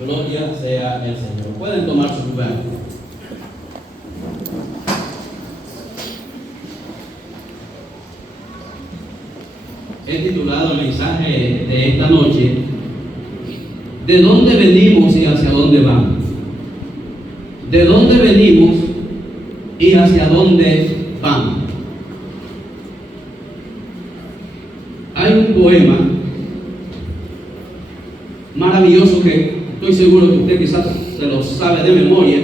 Gloria sea el Señor. Pueden tomar su lugar. He titulado el mensaje de esta noche: ¿de dónde venimos y hacia dónde vamos? ¿De dónde venimos y hacia dónde vamos? Hay un poema maravilloso que estoy seguro que usted quizás se lo sabe de memoria,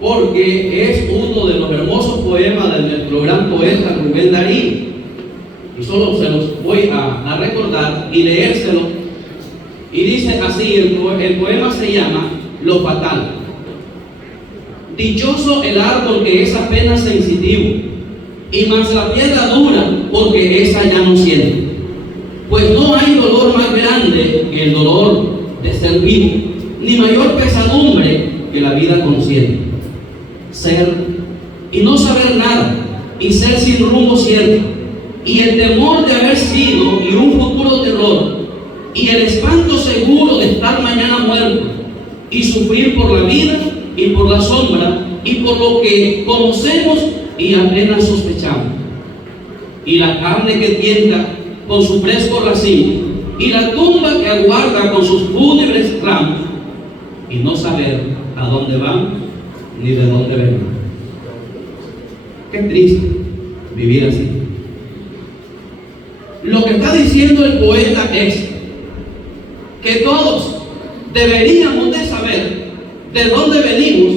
porque es uno de los hermosos poemas de nuestro gran poeta Rubén Darío. Y solo se los voy a recordar y leérselo. Y dice así, el poema se llama Lo Fatal. Dichoso el árbol que es apenas sensitivo, y más la piedra dura, porque esa ya no siente. Pues no hay dolor más grande que el dolor de ser vivo, ni mayor pesadumbre que la vida consciente. Ser y no saber nada, y ser sin rumbo cierto, y el temor de haber sido y un futuro terror, y el espanto seguro de estar mañana muerto, y sufrir por la vida y por la sombra y por lo que conocemos y apenas sospechamos, y la carne que tienta con su fresco racimo, y la tumba que aguarda con sus fúnebres ramos, y no saber a dónde van ni de dónde venimos. Qué triste vivir así. Lo que está diciendo el poeta es que todos deberíamos de saber de dónde venimos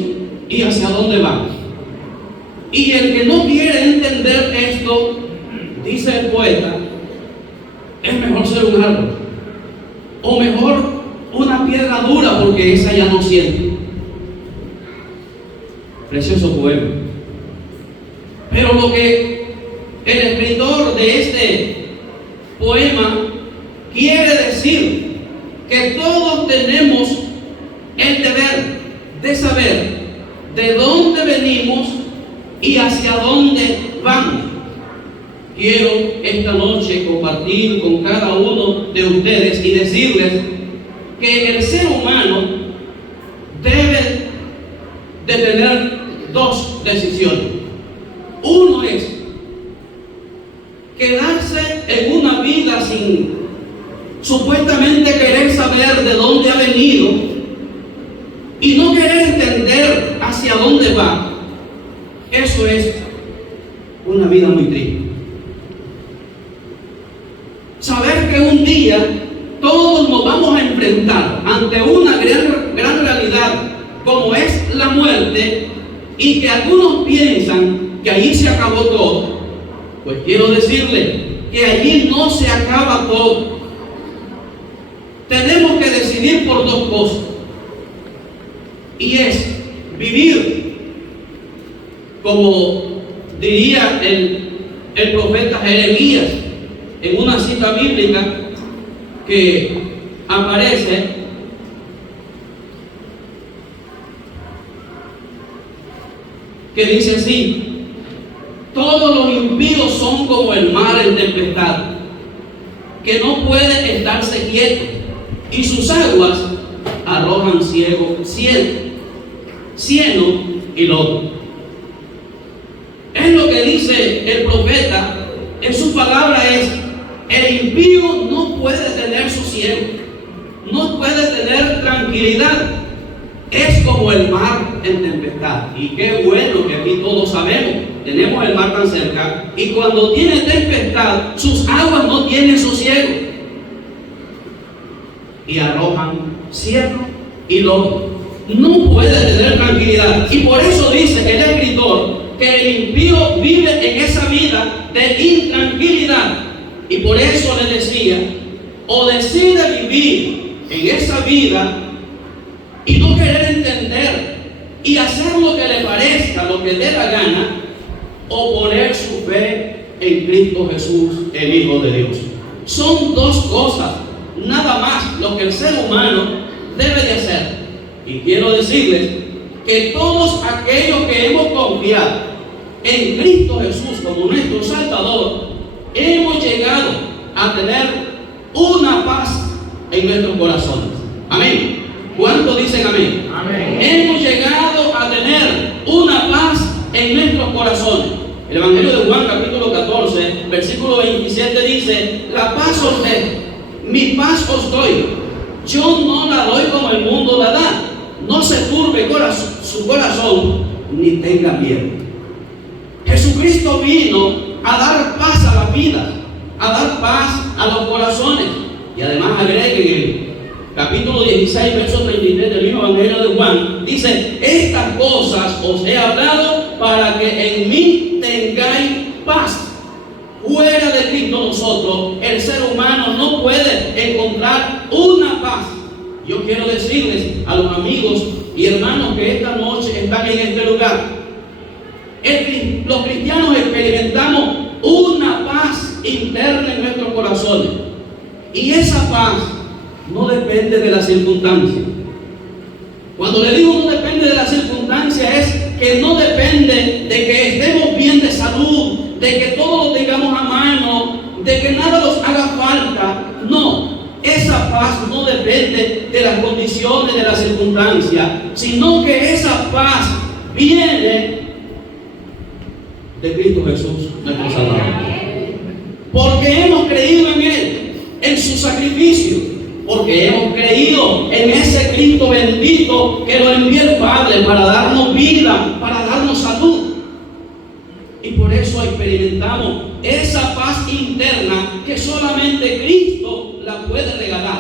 y hacia dónde vamos. Y el que no quiere entender esto, dice el poeta, es mejor ser un árbol, o mejor una piedra dura, porque esa ya no siente. Precioso poema. Pero lo que el escritor de este poema quiere decir, que todos tenemos el deber de saber de dónde venimos y hacia dónde vamos. Quiero esta noche compartir con cada uno de ustedes y decirles que el ser humano debe de tener dos decisiones. Uno es quedarse en una vida sin supuestamente querer saber de dónde ha venido y no querer entender hacia dónde va. Eso es una vida muy triste. Saber que un día todos nos vamos a enfrentar ante una gran realidad como es la muerte, y que algunos piensan que allí se acabó todo. Pues quiero decirle que allí no se acaba todo. Tenemos que decidir por dos cosas, y es vivir, como diría el profeta Jeremías en una cita bíblica que aparece, que dice así: todos los impíos son como el mar en tempestad, que no puede estarse quieto, y sus aguas arrojan cieno y lodo. Es lo que dice el profeta en su palabra. Es: el impío no puede tener sosiego, no puede tener tranquilidad, es como el mar en tempestad. Y qué bueno que aquí todos sabemos, tenemos el mar tan cerca, y cuando tiene tempestad sus aguas no tienen sosiego y arrojan cieno y lodo. No puede tener tranquilidad, y por eso dice el escritor que el impío vive en esa vida de intranquilidad. Y por eso le decía, o decide vivir en esa vida y no querer entender y hacer lo que le parezca, lo que dé la gana, o poner su fe en Cristo Jesús, el Hijo de Dios. Son dos cosas, nada más, lo que el ser humano debe de hacer. Y quiero decirles que todos aquellos que hemos confiado en Cristo Jesús como nuestro Salvador, hemos llegado a tener una paz en nuestros corazones. Amén. ¿Cuántos El Evangelio de Juan, capítulo 14, versículo 27 dice: la paz os dejo, mi paz os doy. Yo no la doy como el mundo la da. No se turbe su corazón, ni tenga miedo. Jesucristo vino a dar paz a la vida, a dar paz a los corazones. Y además agrega en el capítulo 16, verso 33 del mismo Evangelio de Juan, dice: estas cosas os he hablado para que en mí tengáis paz. Fuera de Cristo nosotros, el ser humano no puede encontrar una paz. Yo quiero decirles a los amigos y hermanos que esta noche están en este lugar, los cristianos experimentamos una paz interna en nuestros corazones. Y esa paz no depende de las circunstancias. Cuando le digo no depende de las circunstancias, es que no depende de que estemos bien de salud, de que todo lo tengamos a mano, de que nada nos haga falta. No, esa paz no depende de las condiciones, de las circunstancias, sino que esa paz viene de Cristo Jesús, nuestro Salvador. Porque hemos creído en Él, en su sacrificio, porque hemos creído en ese Cristo bendito que lo envió el Padre para darnos vida, para darnos salud. Y por eso experimentamos esa paz interna que solamente Cristo la puede regalar.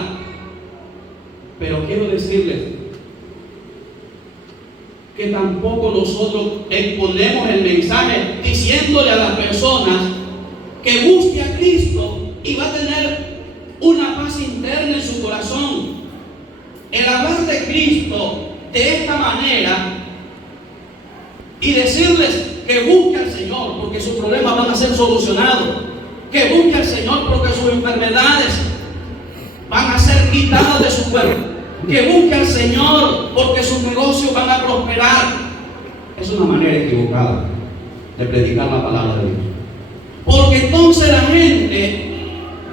Pero quiero decirles que tampoco nosotros exponemos el mensaje diciéndole a las personas que busque a Cristo y va a tener una paz interna en su corazón. El hablar de Cristo de esta manera y decirles que busque al Señor porque sus problemas van a ser solucionados, que busque al Señor porque sus enfermedades van a ser quitadas de su cuerpo, que busque al Señor porque sus negocios van a prosperar, es una manera equivocada de predicar la palabra de Dios. Porque entonces la gente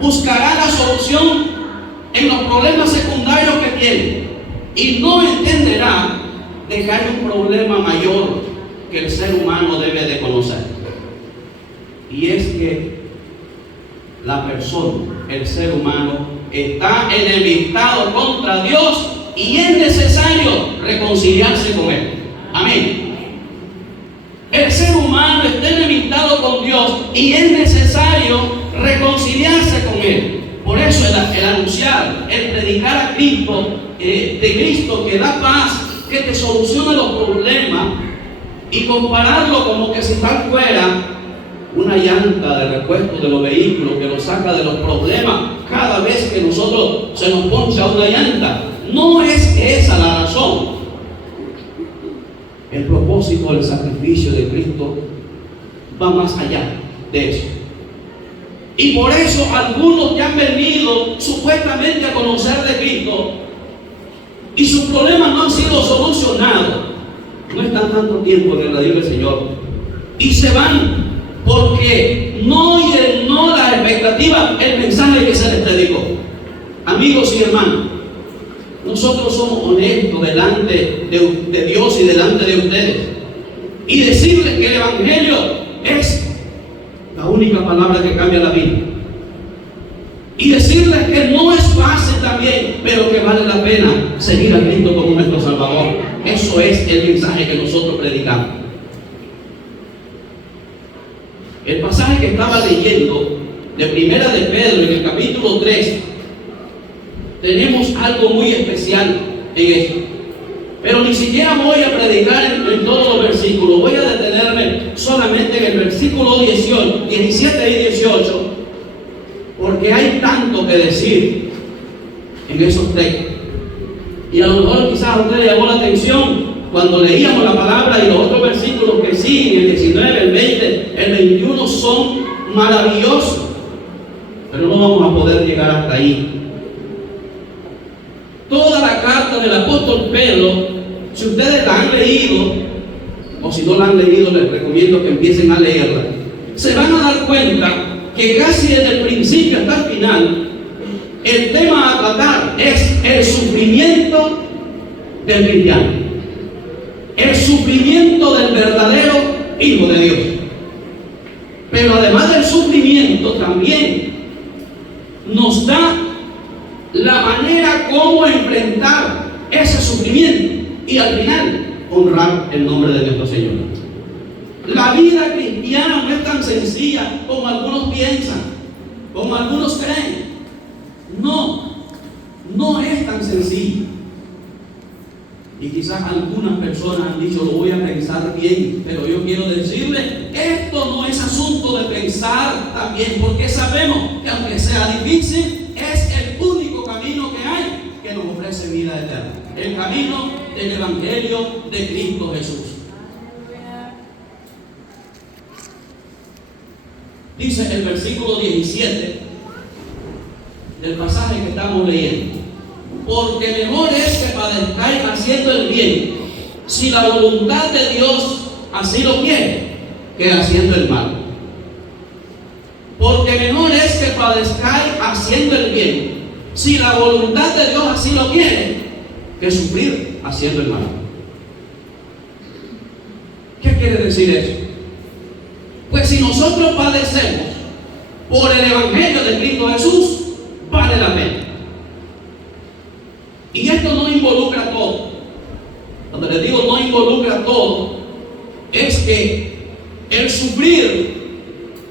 buscará la solución en los problemas secundarios que tiene y no entenderá de que hay un problema mayor que el ser humano debe de conocer, y es que la persona, el ser humano, está enemistado contra Dios y es necesario reconciliarse con Él. Amén. El ser humano está enemistado con Dios y es necesario reconciliarse con Él. Por eso el anunciar, el predicar a Cristo, de Cristo que da paz, que te soluciona los problemas, y compararlo como que si tal fuera una llanta de repuesto de los vehículos que nos saca de los problemas cada vez que nosotros se nos poncha una llanta. No es esa la razón. El propósito del sacrificio de Cristo va más allá de eso. Y por eso algunos que han venido supuestamente a conocer de Cristo y sus problemas no han sido solucionados, no están tanto tiempo en el radio del Señor y se van porque no llenó la expectativa el mensaje que se les predicó. Amigos y hermanos, nosotros somos honestos delante de Dios y delante de ustedes y decirles que el Evangelio es la única palabra que cambia la vida, y decirles que no es fácil también, pero que vale la pena seguir a Cristo como nuestro Salvador. Eso es el mensaje que nosotros predicamos. El pasaje que estaba leyendo de Primera de Pedro en el capítulo 3, tenemos algo muy especial en esto. Pero ni siquiera voy a predicar en todos los versículos, voy a detenerme solamente en el versículo 18, 17 y 18, porque hay tanto que decir en esos textos. Y a lo mejor quizás a usted le llamó la atención cuando leíamos la palabra, y los otros versículos que siguen, el 19, el 20, el 21, son maravillosos, pero no vamos a poder llegar hasta ahí. Toda la carta del apóstol Pedro, si ustedes la han leído, o si no la han leído, les recomiendo que empiecen a leerla, se van a dar cuenta que casi desde el principio hasta el final, el tema a tratar es el sufrimiento del cristiano, el sufrimiento del verdadero Hijo de Dios. Pero además del sufrimiento, también nos da la manera como enfrentar ese sufrimiento y al final honrar el nombre de nuestro Señor. La vida cristiana no es tan sencilla como algunos piensan, como algunos creen. No es tan sencillo. Y quizás algunas personas han dicho, lo voy a pensar bien, pero yo quiero decirle, esto no es asunto de pensar también, porque sabemos que aunque sea difícil, es el único camino que hay que nos ofrece vida eterna. El camino del Evangelio de Cristo Jesús. Dice el versículo 17 del pasaje que estamos leyendo: porque mejor es que padezcáis haciendo el bien, si la voluntad de Dios así lo quiere, que haciendo el mal. Porque mejor es que padezcáis haciendo el bien, si la voluntad de Dios así lo quiere, que sufrir haciendo el mal. ¿Qué quiere decir eso? Pues si nosotros padecemos por el Evangelio de Cristo Jesús, vale la pena. Y esto no involucra todo. Cuando les digo no involucra todo, es que el sufrir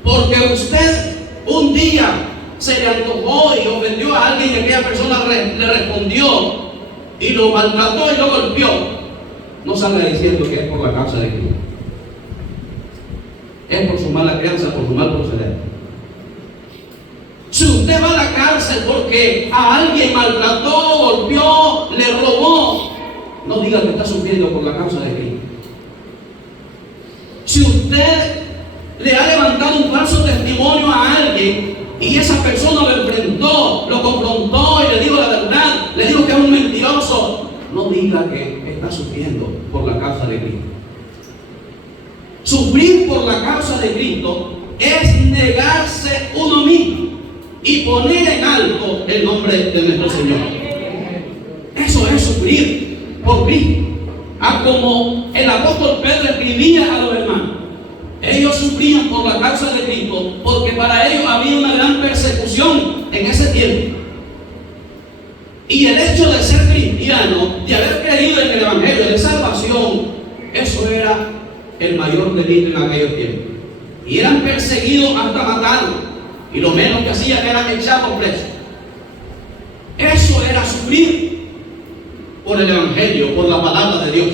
porque usted un día se le antojó y ofendió a alguien y aquella persona le respondió y lo maltrató y lo golpeó, no salga diciendo que es por la causa de Cristo. Es por su mala crianza, por su mal proceder. Si usted va a la cárcel porque a alguien maltrató, golpeó, le robó, no diga que está sufriendo por la causa de Cristo. Si usted le ha levantado un falso testimonio a alguien y esa persona lo enfrentó, lo confrontó y le dijo la verdad, le dijo que es un mentiroso, no diga que está sufriendo por la causa de Cristo. Sufrir por la causa de Cristo es negarse uno mismo y poner en alto el nombre de nuestro Señor. Eso es sufrir por Cristo. Como el apóstol Pedro escribía a los hermanos, ellos sufrían por la causa de Cristo porque para ellos había una gran persecución en ese tiempo. Y el hecho de ser cristiano, de haber creído en el Evangelio de salvación, eso era el mayor delito en aquellos tiempos. Y eran perseguidos hasta matarlos. Y lo menos que hacían era echarlos presos. Eso era sufrir por el Evangelio, por la palabra de Dios.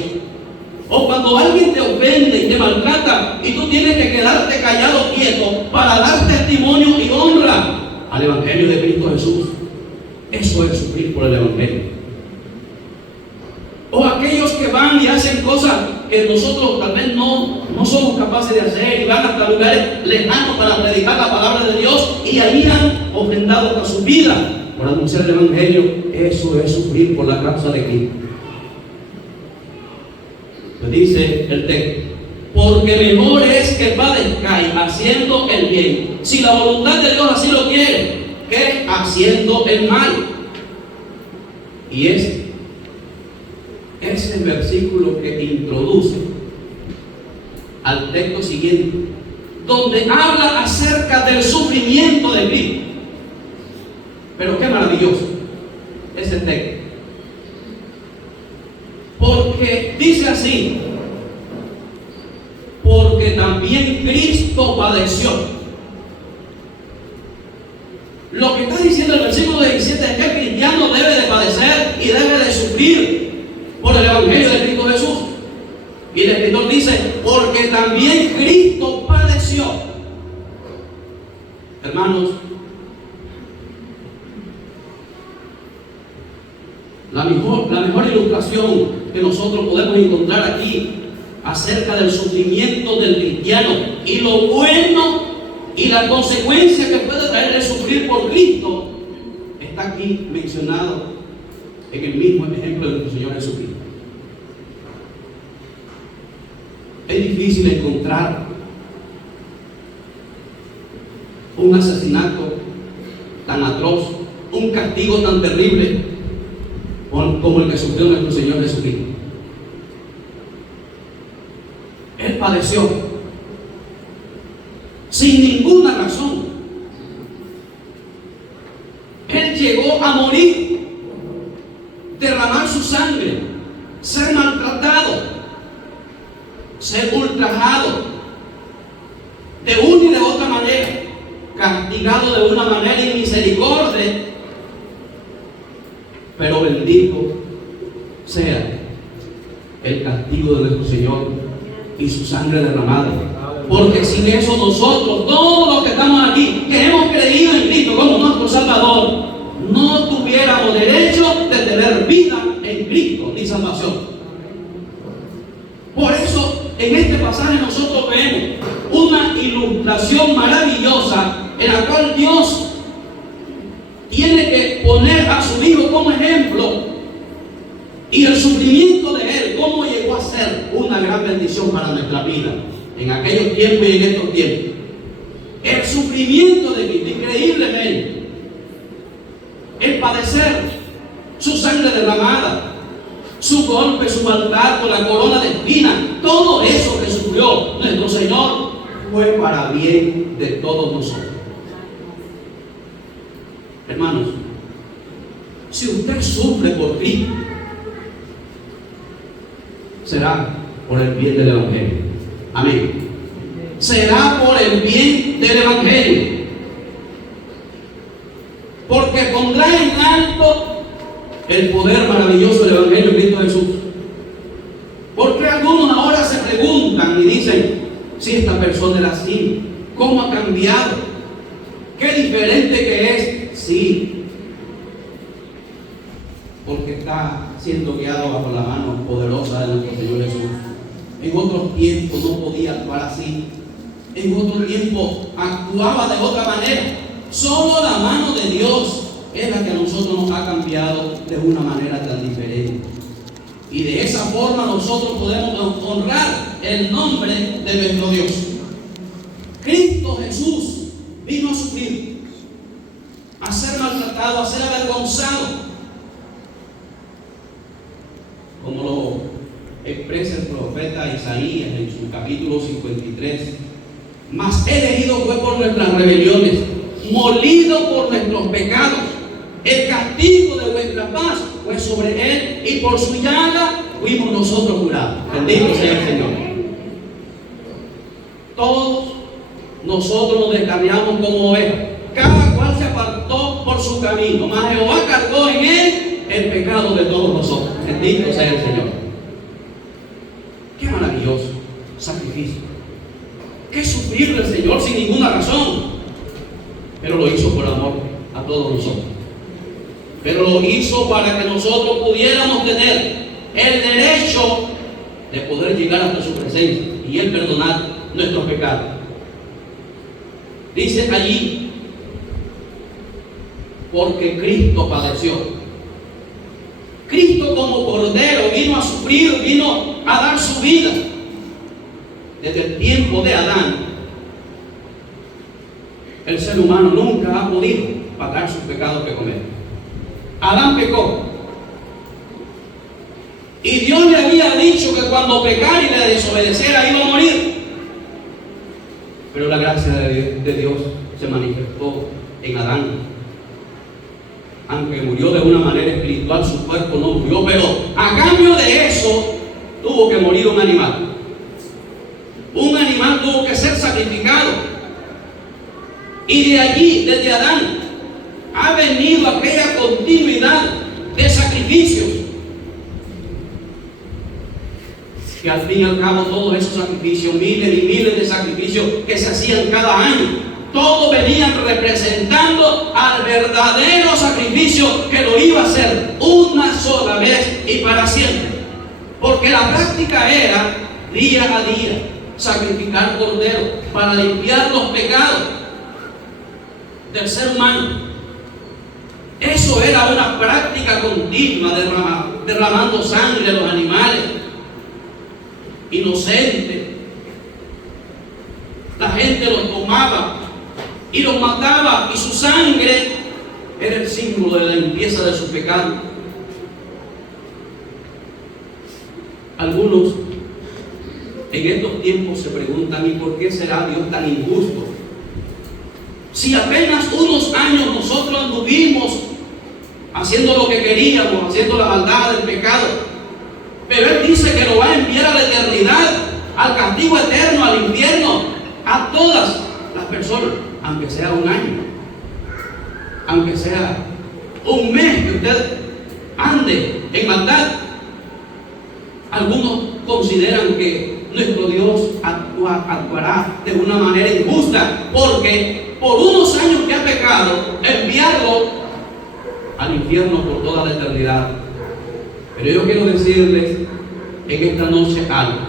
O cuando alguien te ofende y te maltrata y tú tienes que quedarte callado, quieto, para dar testimonio y honra al Evangelio de Cristo Jesús. Eso es sufrir por el Evangelio. O aquellos que van y hacen cosas que nosotros tal vez no somos capaces de hacer y van hasta lugares lejanos para predicar la palabra de Dios y ahí han ofrendado hasta su vida por anunciar el Evangelio. Eso es sufrir por la causa de Cristo. Pues dice el texto: porque mejor es que padezcáis haciendo el bien, si la voluntad de Dios así lo quiere, que haciendo el mal. Y es el versículo que introduce al texto siguiente, donde habla acerca del sufrimiento de Cristo. Pero qué maravilloso ese texto, porque dice así: porque también Cristo padeció. Lo que está diciendo el versículo 17 es que el cristiano debe de padecer y debe de sufrir por el Evangelio de Cristo Jesús. Y el escritor dice: porque también Cristo padeció. Hermanos, la mejor ilustración que nosotros podemos encontrar aquí acerca del sufrimiento del cristiano y lo bueno y la consecuencia que puede traer el sufrir por Cristo está aquí mencionado en el mismo ejemplo de nuestro Señor Jesucristo. Es difícil encontrar un asesinato tan atroz, un castigo tan terrible como el que sufrió nuestro Señor Jesucristo. Él padeció. sin ninguna razón. Él llegó a morir, derramar su sangre, ser maltratado, ser ultrajado, de una y de otra manera, castigado de una manera inmisericordia, pero bendito sea el castigo de nuestro Señor y su sangre derramada. Porque sin eso nosotros, todos los que estamos aquí, que hemos creído en Cristo como nuestro Salvador, no tuviéramos derecho de tener vida en Cristo ni salvación. Por eso, en este pasaje nosotros vemos una ilustración maravillosa en la cual Dios tiene que poner a su Hijo como ejemplo, y el sufrimiento de Él, cómo llegó a ser una gran bendición para nuestra vida en aquellos tiempos y en estos tiempos. El sufrimiento de Cristo, increíblemente, el padecer, su sangre derramada, su golpe, su maltrato, la corona de espinas, todo eso que sufrió nuestro Señor fue para bien de todos nosotros. Hermanos, si usted sufre por Cristo, será por el bien del Evangelio. Amén. Será por el bien del Evangelio. Porque pondrá en alto el poder maravilloso del Evangelio de Cristo Jesús. Porque algunos ahora se preguntan y dicen, si esta persona era así, ¿cómo ha cambiado? ¿Qué diferente que es? Sí, porque está siendo guiado bajo la mano poderosa de nuestro Señor Jesús. En otros tiempos no podía actuar así. En otro tiempo actuaba de otra manera. Solo la mano de Dios es la que a nosotros nos ha cambiado de una manera tan diferente. Y de esa forma nosotros podemos honrar el nombre de nuestro Dios. Cristo Jesús vino a sufrir, a ser maltratado, a ser avergonzado, como lo expresa el profeta Isaías en su capítulo 53. Mas herido fue por nuestras rebeliones, molido por nuestros pecados. El castigo de nuestra paz fue sobre él, y por su llaga fuimos nosotros curados. Bendito sea el Señor. Todos nosotros nos descarriamos como ovejas, cada cual se apartó por su camino, mas Jehová cargó en él el pecado de todos nosotros. Bendito sea el Señor. Qué maravilloso sacrificio. Qué sufrir del Señor sin ninguna razón, pero lo hizo por amor a todos nosotros. Pero lo hizo para que nosotros pudiéramos tener el derecho de poder llegar hasta su presencia y Él perdonar nuestros pecados. Dice allí, porque Cristo padeció. Cristo como Cordero vino a sufrir, vino a dar su vida. Desde el tiempo de Adán, el ser humano nunca ha podido pagar sus pecados que comete. Adán pecó, y Dios le había dicho que cuando pecara y le desobedeciera iba a morir. Pero la gracia de Dios se manifestó en Adán. Aunque murió de una manera espiritual, su cuerpo no murió, pero a cambio de eso tuvo que morir un animal. Un animal tuvo que ser sacrificado. Y de allí, desde Adán, ha venido aquella continuidad de sacrificios, que al fin y al cabo todos esos sacrificios, miles y miles de sacrificios que se hacían cada año, todos venían representando al verdadero sacrificio que lo iba a hacer una sola vez y para siempre. Porque la práctica era día a día sacrificar cordero para limpiar los pecados del ser humano. Eso era una práctica continua, derramando sangre de los animales inocentes. La gente los tomaba y los mataba, y su sangre era el símbolo de la limpieza de su pecado. Algunos en estos tiempos se preguntan, ¿y por qué será Dios tan injusto Si apenas unos años nosotros anduvimos haciendo lo que queríamos, haciendo la maldad, el pecado, pero Él dice que lo va a enviar a la eternidad, al castigo eterno, al infierno, a todas las personas, aunque sea un año, aunque sea un mes que usted ande en maldad. Algunos consideran que nuestro Dios actuará de una manera injusta, porque por unos años que ha pecado, enviarlo al infierno por toda la eternidad. Pero yo quiero decirles en esta noche algo.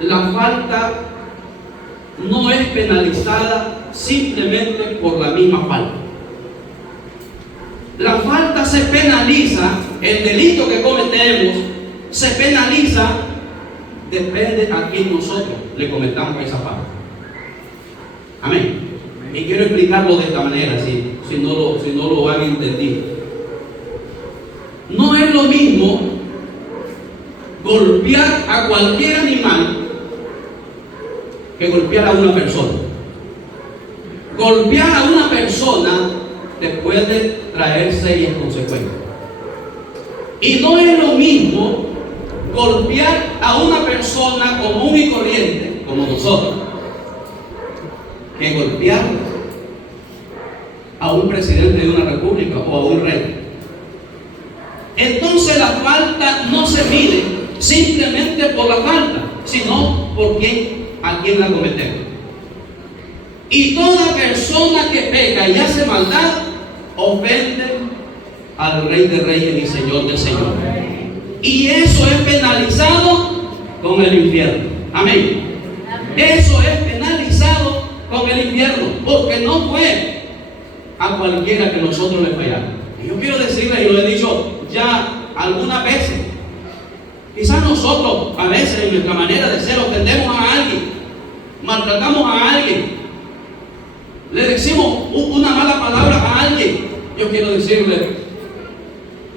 La falta no es penalizada simplemente por la misma falta. La falta se penaliza, el delito que cometemos se penaliza, depende a quién nosotros le cometamos esa falta. Amén. Y quiero explicarlo de esta manera, si no lo han entendido. No es lo mismo golpear a cualquier animal que golpear a una persona. Golpear a una persona te puede traer serias consecuencias. Y no es lo mismo golpear a una persona común y corriente, como nosotros, que golpear a un presidente de una república o a un rey. Entonces la falta no se mide simplemente por la falta, sino por a quién la cometemos. Y toda persona que peca y hace maldad ofende al Rey de Reyes y Señor de Señores. Y eso es penalizado con el infierno. Amén. Eso es penalizado con el infierno, porque no fue a cualquiera que nosotros le fallamos. Y yo quiero decirle, y lo he dicho ya algunas veces, quizás nosotros a veces en nuestra manera de ser ofendemos a alguien, maltratamos a alguien, le decimos una mala palabra a alguien. Yo quiero decirle,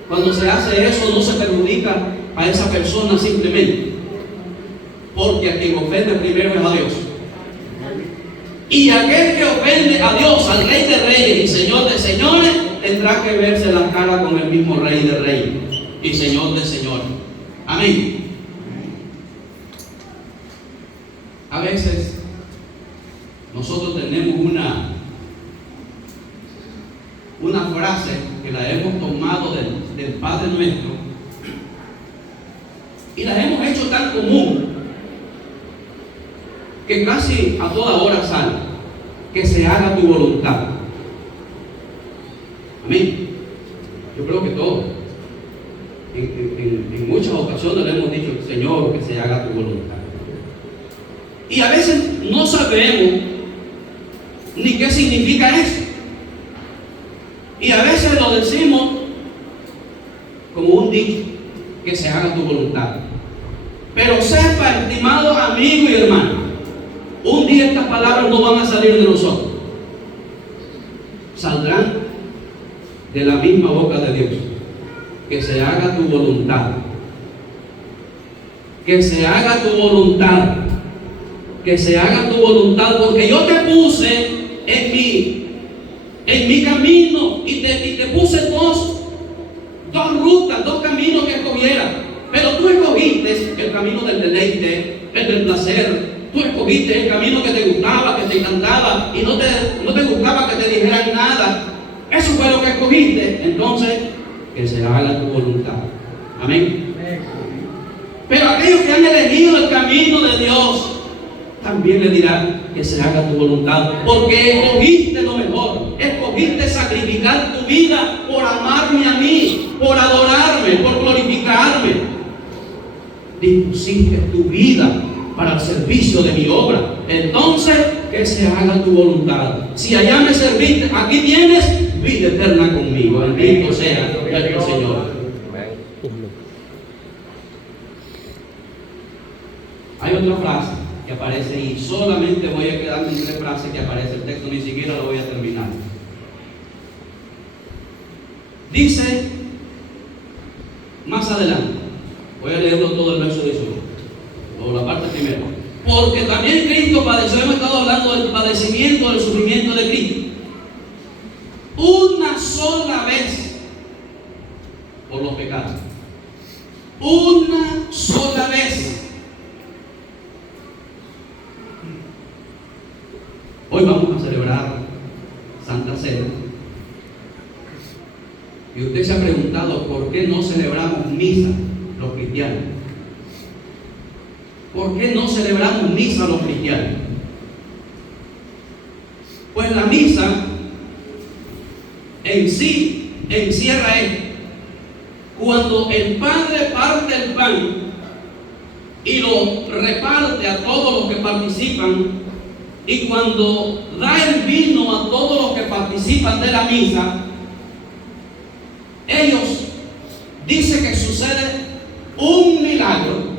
cuando se hace eso no se perjudica a esa persona simplemente, porque a quien ofende primero es a Dios. Y aquel que ofende a Dios, al Rey de Reyes y Señor de Señores, tendrá que verse la cara con el mismo Rey de Reyes y Señor de Señores. Amén. A veces nosotros tenemos una frase que la hemos tomado del Padre Nuestro y la hemos hecho tan común que casi a toda hora sale: que se haga tu voluntad. Amén. Yo creo que todos en muchas ocasiones le hemos dicho: Señor, que se haga tu voluntad. Y a veces no sabemos ni qué significa eso. Y a veces lo decimos como un dicho: que se haga tu voluntad. Pero sepa, estimado amigo y hermano, un día estas palabras no van a salir de nosotros. Saldrán de la misma boca de Dios. Que se haga tu voluntad. Que se haga tu voluntad. Que se haga tu voluntad, porque yo te puse en mi camino y te puse dos rutas, dos caminos que escogieras. Pero tú escogiste el camino del deleite, el del placer. Tú escogiste el camino que te gustaba, que te encantaba, y no te gustaba que te dijeran nada. Eso fue lo que escogiste. Entonces, que se haga tu voluntad. Amén. Pero aquellos que han elegido el camino de Dios también le dirán: que se haga tu voluntad, porque escogiste lo mejor. Escogiste sacrificar tu vida por amarme a mí, por adorarme, por glorificarme. Dispusiste tu vida para el servicio de mi obra. Entonces, que se haga tu voluntad. Si allá me serviste, aquí tienes vida eterna conmigo. Bendito sea nuestro Señor. Hay otra frase que aparece, y solamente voy a quedarme en 3 frases que aparece el texto, ni siquiera lo voy a terminar. Dice más adelante, voy a leerlo todo el verso 18, o la parte primera: porque también Cristo padeció padeció, hemos estado hablando del padecimiento, del sufrimiento de Cristo. Una sola vez por los pecados. Una sola vez. Hoy vamos a celebrar Santa Cena. Y usted se ha preguntado por qué no celebramos misa los cristianos. ¿Por qué no celebramos misa los cristianos? Pues la misa en sí encierra esto. Cuando el Padre parte el pan y lo reparte a todos los que participan, y cuando da el vino a todos los que participan de la misa, ellos dicen que sucede un milagro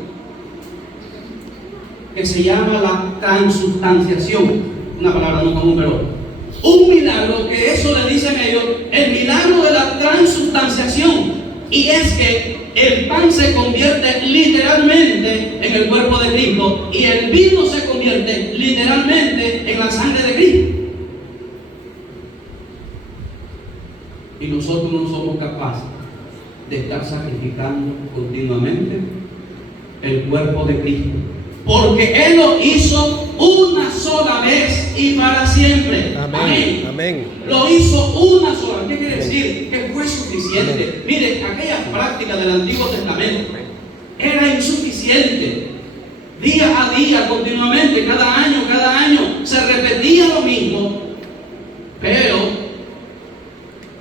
que se llama la transubstanciación, una palabra no común, pero un milagro, que eso le dicen ellos, el milagro de la transubstanciación, y es que el pan se convierte literalmente en el cuerpo de Cristo y el vino se convierte literalmente en la sangre de Cristo. Y nosotros no somos capaces de estar sacrificando continuamente el cuerpo de Cristo, porque Él lo hizo una sola vez y para siempre. Amén. Amén. Lo hizo una sola vez. ¿Qué quiere decir? Que fue suficiente. Mire, aquella práctica del Antiguo Testamento era insuficiente. Día a día, continuamente, cada año, se repetía lo mismo. Pero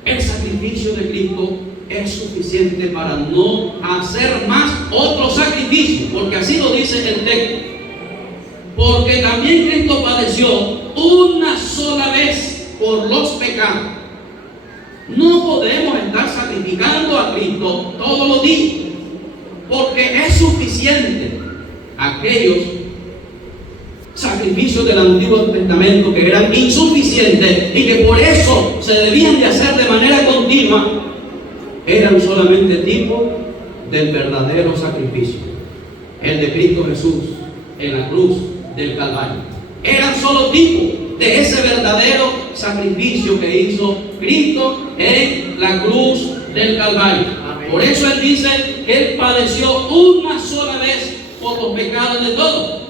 el sacrificio de Cristo es suficiente para no hacer más otro sacrificio, porque así lo dice el texto. Porque también Cristo padeció una sola vez por los pecados. No podemos estar sacrificando a Cristo todos los días, porque es suficiente aquellos sacrificios del Antiguo Testamento que eran insuficientes y que por eso se debían de hacer de manera continua. Eran solamente tipo del verdadero sacrificio, el de Cristo Jesús en la cruz del Calvario. Eran solo tipo de ese verdadero sacrificio que hizo Cristo en la cruz del Calvario. Amén. Por eso Él dice que Él padeció una sola vez por los pecados de todos.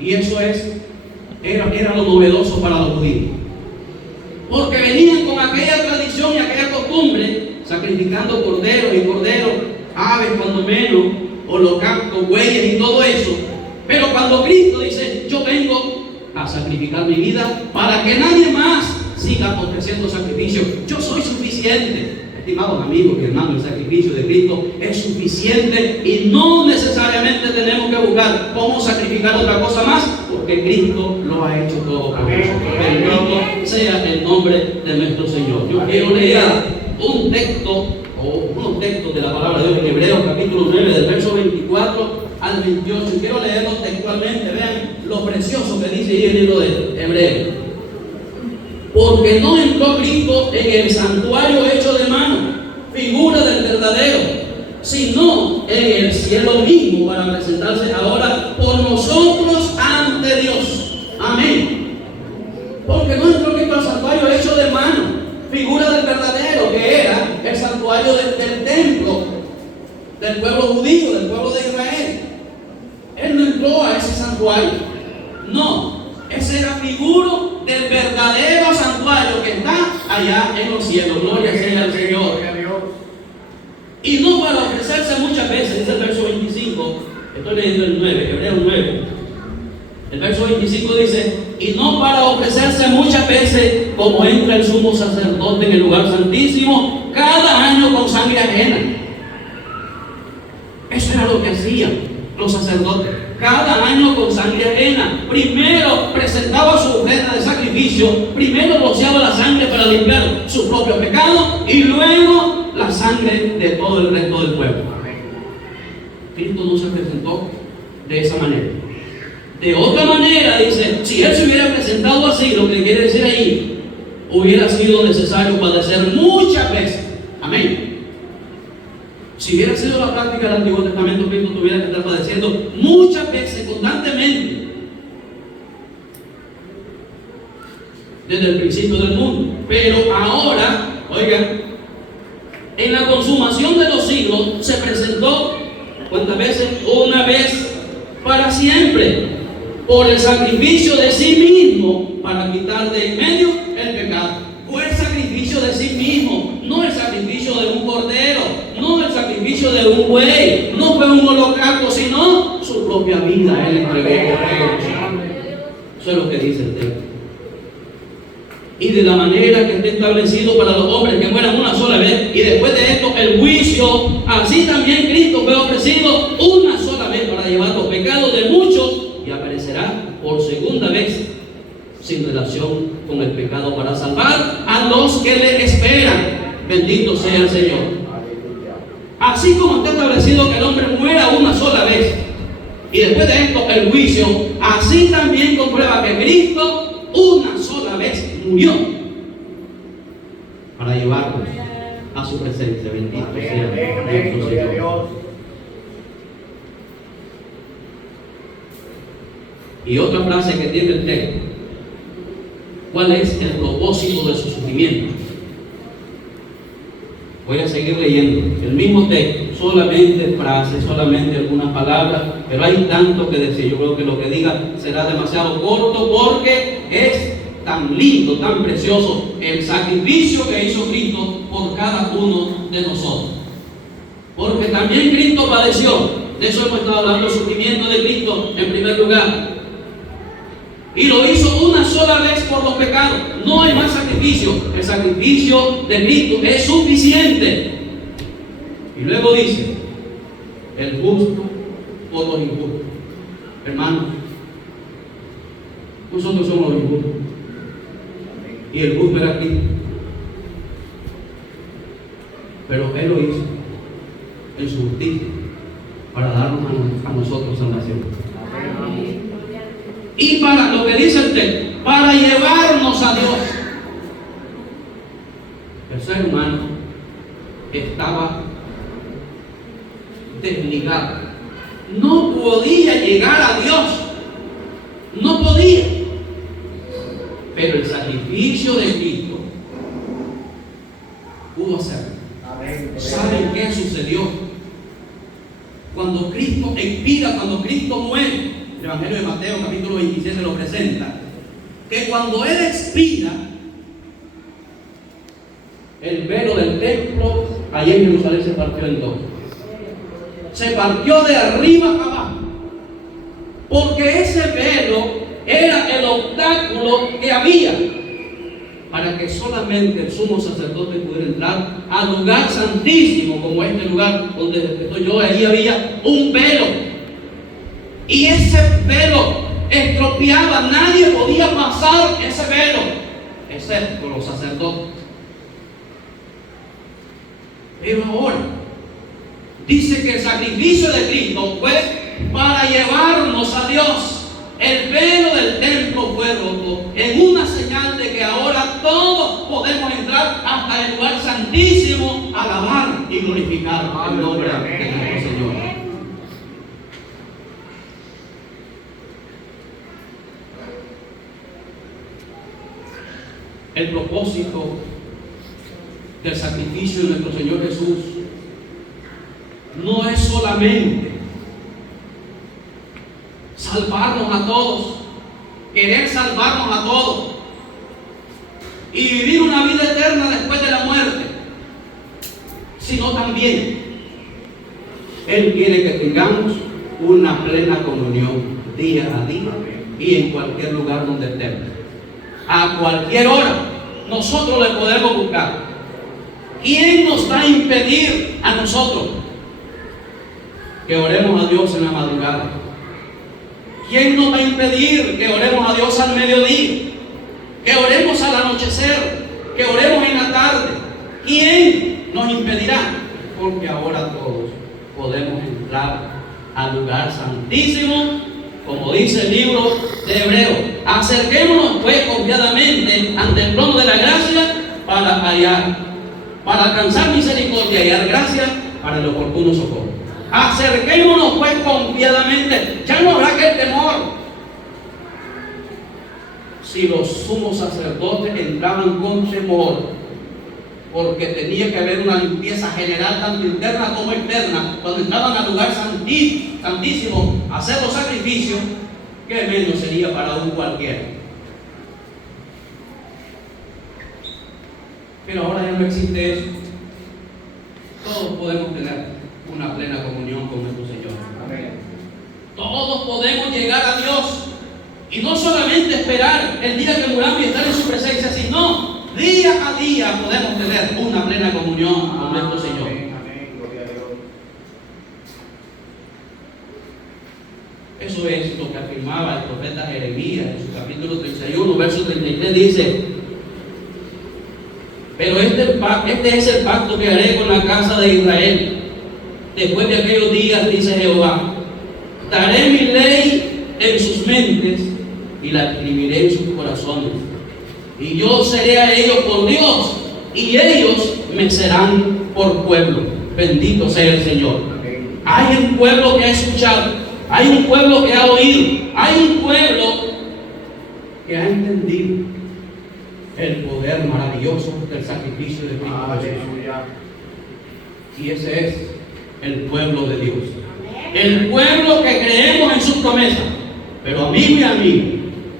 Y eso era lo novedoso para los judíos, porque venían con aquella tradición y aquella costumbre, sacrificando corderos y corderos, aves cuando menos, holocaustos, bueyes y todo eso. Pero cuando Cristo dice, yo vengo a sacrificar mi vida para que nadie más siga ofreciendo sacrificios, yo soy suficiente. Estimados amigos y hermanos, el sacrificio de Cristo es suficiente y no necesariamente tenemos que buscar cómo sacrificar otra cosa más, porque Cristo lo ha hecho todo por nosotros. Bendito sea el nombre de nuestro Señor. Yo quiero leer un texto o unos textos de la palabra de Dios en Hebreos capítulo 9 del verso 24 al 28. Quiero leerlos textualmente. Vean lo precioso que dice ahí el libro de Hebreos. Porque no entró Cristo en el santuario hecho de mano, figura del verdadero, sino en el cielo mismo, para presentarse ahora por nosotros ante Dios. Amén. Porque no entró Cristo al santuario hecho de mano, figura del verdadero, que era el santuario del templo del pueblo judío, del pueblo de Israel. Él no entró a ese santuario. No, ese era figura del verdadero santuario que está allá en los cielos. Gloria sea al Señor. Y no para ofrecerse muchas veces, dice el verso 25. Estoy leyendo el 9, Hebreos 9. El verso 25 dice, y no para ofrecerse muchas veces, como entra el sumo sacerdote en el lugar santísimo, cada año con sangre ajena. Eso era lo que hacían los sacerdotes, cada año con sangre ajena. Primero presentaba su ofrenda de sacrificio, primero rociaba la sangre para limpiar su propio pecado y luego la sangre de todo el resto del pueblo. Cristo no se presentó de esa manera. De otra manera, dice, si Él se hubiera presentado así, lo que quiere decir ahí, hubiera sido necesario padecer muchas veces. Amén. Si hubiera sido la práctica del Antiguo Testamento, Cristo tuviera que estar padeciendo muchas veces, constantemente. desde el principio del mundo. Pero ahora, oigan, en la consumación de los siglos se presentó, ¿cuántas veces? Una vez para siempre, por el sacrificio de sí mismo para quitar de en medio el pecado. Fue el sacrificio de sí mismo, no el sacrificio de un cordero, no el sacrificio de un buey, no fue un holocausto, sino su propia vida Él entregó por ellos. Eso es lo que dice el texto. Y de la manera que está establecido para los hombres que mueran una sola vez, y después de esto el juicio, así también Cristo fue ofrecido una sola vez para llevar los pecados de muchos, y aparecerá por segunda vez sin relación con el pecado para salvar a los que le esperan. Bendito sea el Señor. Así como está establecido que el hombre muera una sola vez, y después de esto el juicio, así también comprueba que Cristo una sola vez murió para llevarnos a su presencia. Bendito sea nuestro Señor. Y otra frase que tiene el texto: ¿cuál es el propósito de su sufrimiento? Voy a seguir leyendo el mismo texto, solamente frases, solamente algunas palabras, pero hay tanto que decir. Yo creo que lo que diga será demasiado corto, porque es tan lindo, tan precioso el sacrificio que hizo Cristo por cada uno de nosotros. Porque también Cristo padeció. De eso hemos estado hablando, el sufrimiento de Cristo en primer lugar. Y lo hizo una sola vez por los pecados. No hay más sacrificio. El sacrificio de Cristo es suficiente. Y luego dice: el justo por los injustos. Hermanos, nosotros somos los injustos. Y el justo era Cristo. Pero Él lo hizo en su justicia para darnos a nosotros salvación. Y para lo que dice el texto, para llevarnos a Dios. El ser humano estaba desligado, no podía llegar a Dios, no podía. Pero el sacrificio de Cristo pudo hacerlo. ¿Saben qué sucedió? Cuando Cristo expira, cuando Cristo muere, el Evangelio de Mateo capítulo 27 lo presenta, que cuando Él expira, el velo del templo allá en Jerusalén se partió en dos. Se partió de arriba a abajo, porque ese velo era el obstáculo que había para que solamente el sumo sacerdote pudiera entrar al lugar santísimo, como este lugar donde estoy yo. Ahí había un velo, y ese velo estropeaba, nadie podía pasar ese velo excepto los sacerdotes. Pero ahora dice que el sacrificio de Cristo fue para llevarnos a Dios. El velo del templo fue roto en una señal de que ahora todos podemos entrar hasta el lugar santísimo a alabar y glorificar el nombre de nuestro Señor. El propósito del sacrificio de nuestro Señor Jesús no es solamente salvarnos a todos, querer salvarnos a todos y vivir una vida eterna después de la muerte, sino también Él quiere que tengamos una plena comunión día a día y en cualquier lugar donde estemos. A cualquier hora nosotros le podemos buscar. ¿Quién nos va a impedir a nosotros que oremos a Dios en la madrugada? ¿Quién nos va a impedir que oremos a Dios al mediodía? Que oremos al anochecer, que oremos en la tarde. ¿Quién nos impedirá? Porque ahora todos podemos entrar al lugar santísimo, como dice el libro de Hebreos. Acerquémonos pues confiadamente ante el trono de la gracia para alcanzar misericordia y hallar gracia para el oportuno socorro. Acerquémonos pues confiadamente. Ya no habrá aquel temor. si los sumos sacerdotes entraban con temor, porque tenía que haber una limpieza general, tanto interna como externa, cuando entraban al lugar santísimo a hacer los sacrificios, que menos sería para un cualquiera. Pero ahora ya no existe eso. Todos podemos tener una plena comunión con nuestro Señor. Amén. Todos podemos llegar a Dios. Y no solamente esperar el día que muramos y estar en su presencia, sino día a día podemos tener una plena comunión con nuestro Señor. Amén. Gloria a Dios. Eso es lo que afirmaba el profeta Jeremías en su capítulo 31, verso 33, dice: pero este es el pacto que haré con la casa de Israel. Después de aquellos días, dice Jehová, daré mi ley en sus mentes y la escribiré en sus corazones. Y yo seré a ellos por Dios, y ellos me serán por pueblo. Bendito sea el Señor. Amén. Hay un pueblo que ha escuchado, hay un pueblo que ha oído, hay un pueblo que ha entendido el poder maravilloso del sacrificio de Cristo Jesús. Y ese es el pueblo de Dios. El pueblo que creemos en sus promesas. Pero amigo y amigo,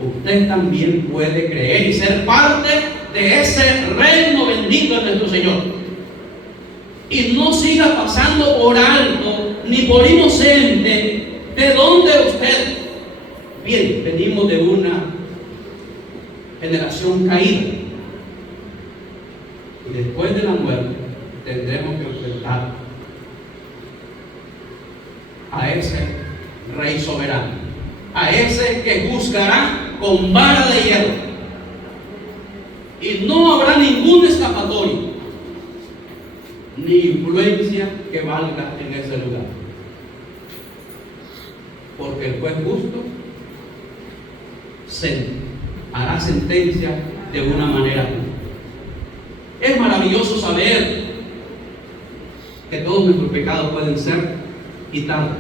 usted también puede creer y ser parte de ese reino bendito de nuestro Señor. Y no siga pasando por alto ni por inocente de donde usted. Bien, venimos de una generación caída. Y después de la muerte tendremos que enfrentar a ese Rey soberano, a ese que juzgará con vara de hierro. Y no habrá ningún escapatorio ni influencia que valga en ese lugar, porque el juez justo hará sentencia de una manera justa. Es maravilloso saber que todos nuestros pecados pueden ser quitados.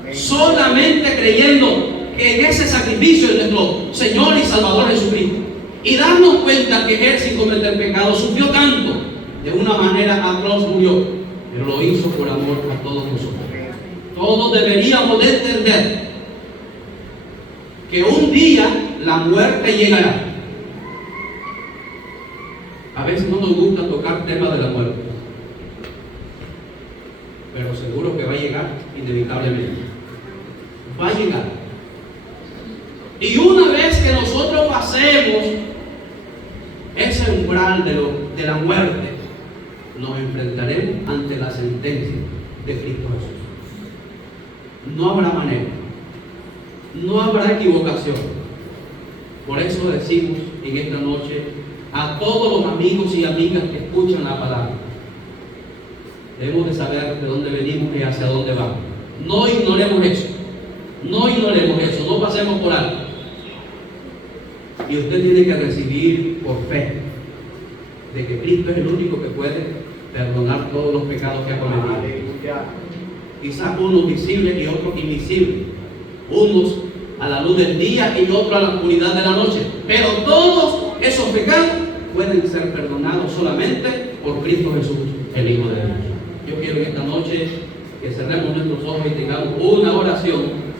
Amén. Solamente creyendo en ese sacrificio de nuestro Señor y Salvador Jesucristo, y darnos cuenta que Él, sin cometer pecado, sufrió tanto, de una manera atroz murió, pero lo hizo por amor a todos nosotros. Todos deberíamos de entender que un día la muerte llegará. A veces no nos gusta tocar temas de la muerte, pero seguro que va a llegar inevitablemente. Va a llegar. Y una vez que nosotros pasemos ese umbral de la muerte, nos enfrentaremos ante la sentencia de Cristo Jesús. No habrá manera, no habrá equivocación. Por eso decimos en esta noche a todos los amigos y amigas que escuchan la palabra: debemos de saber de dónde venimos y hacia dónde vamos. No ignoremos eso, no pasemos por alto. Y usted tiene que recibir por fe de que Cristo es el único que puede perdonar todos los pecados que ha cometido. Quizás unos visibles y otros invisibles, unos a la luz del día y otros a la oscuridad de la noche, pero todos esos pecados pueden ser perdonados solamente por Cristo Jesús, el Hijo de Dios. Yo quiero en esta noche que cerremos nuestros ojos y tengamos una oración